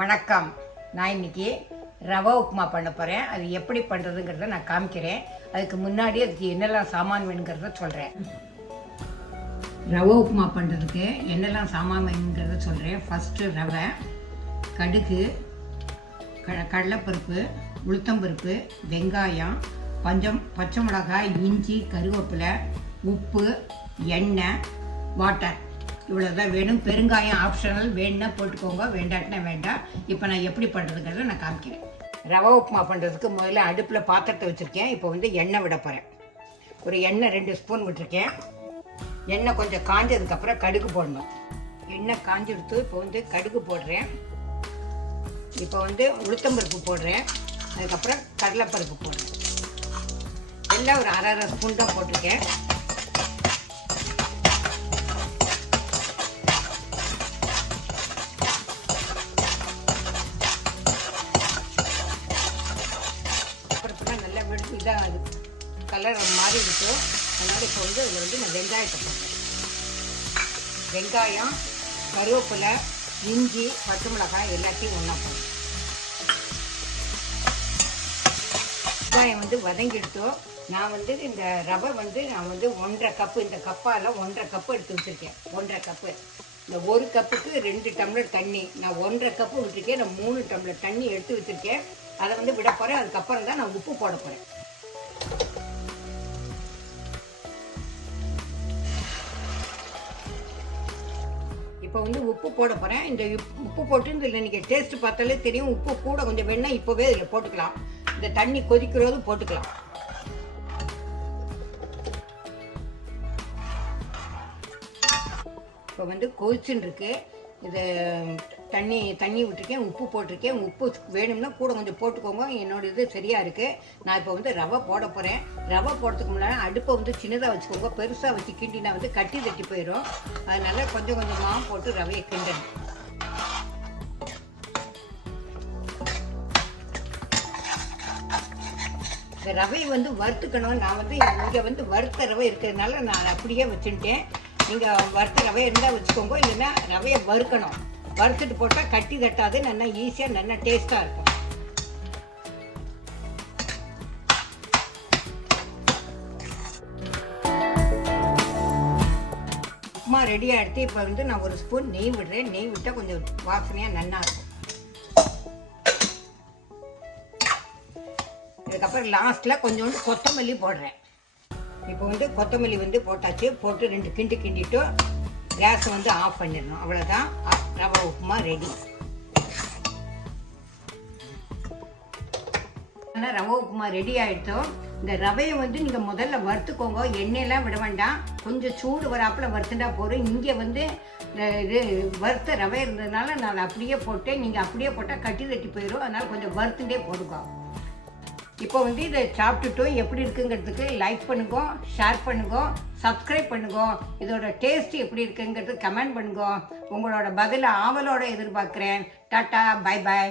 வணக்கம். நான் இன்னைக்கு ரவா உப்புமா பண்ண போகிறேன் அது எப்படி பண்ணுறதுங்கிறத நான் காமிக்கிறேன். அதுக்கு முன்னாடி அதுக்கு என்னெல்லாம் சாமான் வேணுங்கிறத சொல்கிறேன் ரவா உப்புமா பண்ணுறதுக்கு என்னெல்லாம் சாமான் வேணுங்கிறத சொல்கிறேன் ஃபஸ்ட்டு ரவை கடுகு க கடலைப்பருப்பு உளுத்தம்பருப்பு வெங்காயம் பஞ்சம் பச்சை மிளகாய் இஞ்சி கருவேப்பிலை உப்பு எண்ணெய் வாட்டர் இவ்வளோதான் வேணும். பெருங்காயம் ஆப்ஷனல் வேணும்னா போட்டுக்கோங்க வேண்டாட்டினா வேண்டாம். இப்போ நான் எப்படி பண்ணுறதுங்கிறத நான் காமிக்கிறேன். ரவா உப்புமா பண்ணுறதுக்கு முதல்ல அடுப்பில் பாத்திரத்தை வச்சுருக்கேன். இப்போ வந்து எண்ணெய் விட போகிறேன் ஒரு எண்ணெய் ரெண்டு ஸ்பூன் விட்டுருக்கேன். எண்ணெய் கொஞ்சம் காஞ்சதுக்கப்புறம் கடுகு போடணும். எண்ணெய் காஞ்செடுத்து இப்போ வந்து கடுகு போடுறேன். இப்போ வந்து உளுத்தம்பருப்பு போடுறேன். அதுக்கப்புறம் கடலைப்பருப்பு போடுறேன். எல்லாம் ஒரு அரை அரை ஸ்பூன் தான் போட்டிருக்கேன். இதாக அது கலர் மாறி இருக்கும் அதனால் இப்போ வந்து அதில் வந்து நான் வெங்காயத்தை போடுறேன். வெங்காயம் கருவேப்பிலை இஞ்சி பச்சை மிளகாய் எல்லாத்தையும் ஒன்றா போடுறேன். வெங்காயம் வந்து வதங்கிடுத்தோம் நான் வந்து இந்த ரவை வந்து நான் வந்து ஒன்றரை கப்பு இந்த கப்பால் ஒன்றரை கப்பு எடுத்து வச்சுருக்கேன். ஒன்றரை கப்பு இந்த ஒரு கப்புக்கு ரெண்டு டம்ளர் தண்ணி. நான் ஒன்றரை கப்பு விட்டுருக்கேன். நான் மூணு டம்ளர் தண்ணி எடுத்து வச்சுருக்கேன். அதை வந்து விட போகிறேன் அதுக்கப்புறம் தான் நான் உப்பு போட போகிறேன் இப்போ வந்து உப்பு போட போகிறேன் இந்த உப்பு போட்டு இதில் நீங்கள் டேஸ்ட் பார்த்தாலே தெரியும். உப்பு கூட கொஞ்சம் வேணால் இப்போவே இதில் போட்டுக்கலாம். இந்த தண்ணி கொதிக்கிறது போட்டுக்கலாம். இப்போ வந்து கொதிச்சுன்னு இருக்கு. இது தண்ணி தண்ணி விட்டுருக்கேன் உப்பு போட்டிருக்கேன். உப்பு வேணும்னா கூட கொஞ்சம் போட்டுக்கோங்க. என்னோட இது சரியாக இருக்குது நான் இப்போ வந்து ரவை போட போகிறேன் ரவை போடுறதுக்கு முன்னாடி அடுப்பை வந்து சின்னதாக வச்சுக்கோங்க. பெருசாக வச்சு கிண்டினா வந்து கட்டி தட்டி போயிடும் அதனால் கொஞ்சம் கொஞ்சமாக போட்டு ரவையை கிண்டணும். இந்த ரவையை வந்து வறுத்துக்கணும். நான் வந்து இங்கே வந்து வறுத்த ரவை இருக்கிறதுனால நான் அப்படியே வச்சுட்டேன் நீங்கள் வறுத்த ரவை இருந்தால் வச்சுக்கோங்க. இல்லைன்னா ரவையை வறுக்கணும். வறுத்துட்டு போட்டால் கட்டி தட்டாது நல்லா ஈஸியாக நல்லா டேஸ்ட்டாக இருக்கும். உப்புமா ரெடி ஆகிடுத்து இப்போ வந்து நான் ஒரு ஸ்பூன் நெய் விடுறேன். நெய் விட்டால் கொஞ்சம் வாசனையாக நல்லா இருக்கும். இதுக்கப்புறம் லாஸ்ட்டில் கொஞ்சோண்டு கொத்தமல்லி போடுறேன். இப்போ வந்து கொத்தமல்லி வந்து போட்டாச்சு. போட்டு ரெண்டு கிண்டு கிண்டிட்டு கேஸை வந்து ஆஃப் பண்ணிடணும். அவ்வளோதான் அ- ரெடி ஆனால் ரவை உப்புமா ரெடி ஆகிடுத்தோம் இந்த ரவையை வந்து நீங்கள் முதல்ல வறுத்துக்கோங்க. எண்ணெயெல்லாம் விட வேண்டாம். கொஞ்சம் சூடு வராப்பில் வறுத்துட்டா போதும். இங்கே வந்து இது வறுத்த ரவை இருந்ததுனால நான் அப்படியே போட்டேன். நீங்கள் அப்படியே போட்டால் கட்டி தட்டி போயிடும் அதனால் கொஞ்சம் வறுத்துட்டே போடுங்க. இப்போ வந்து இதை சாப்பிட்டுட்டும். எப்படி இருக்குங்கிறதுக்கு லைக் பண்ணுங்க ஷேர் பண்ணுங்க சப்ஸ்கிரைப் பண்ணுங்க. இதோட டேஸ்ட் எப்படி இருக்குங்கிறது கமெண்ட் பண்ணுங்க. உங்களோட பதிலை ஆவலோட எதிர்பார்க்குறேன். Tata bye bye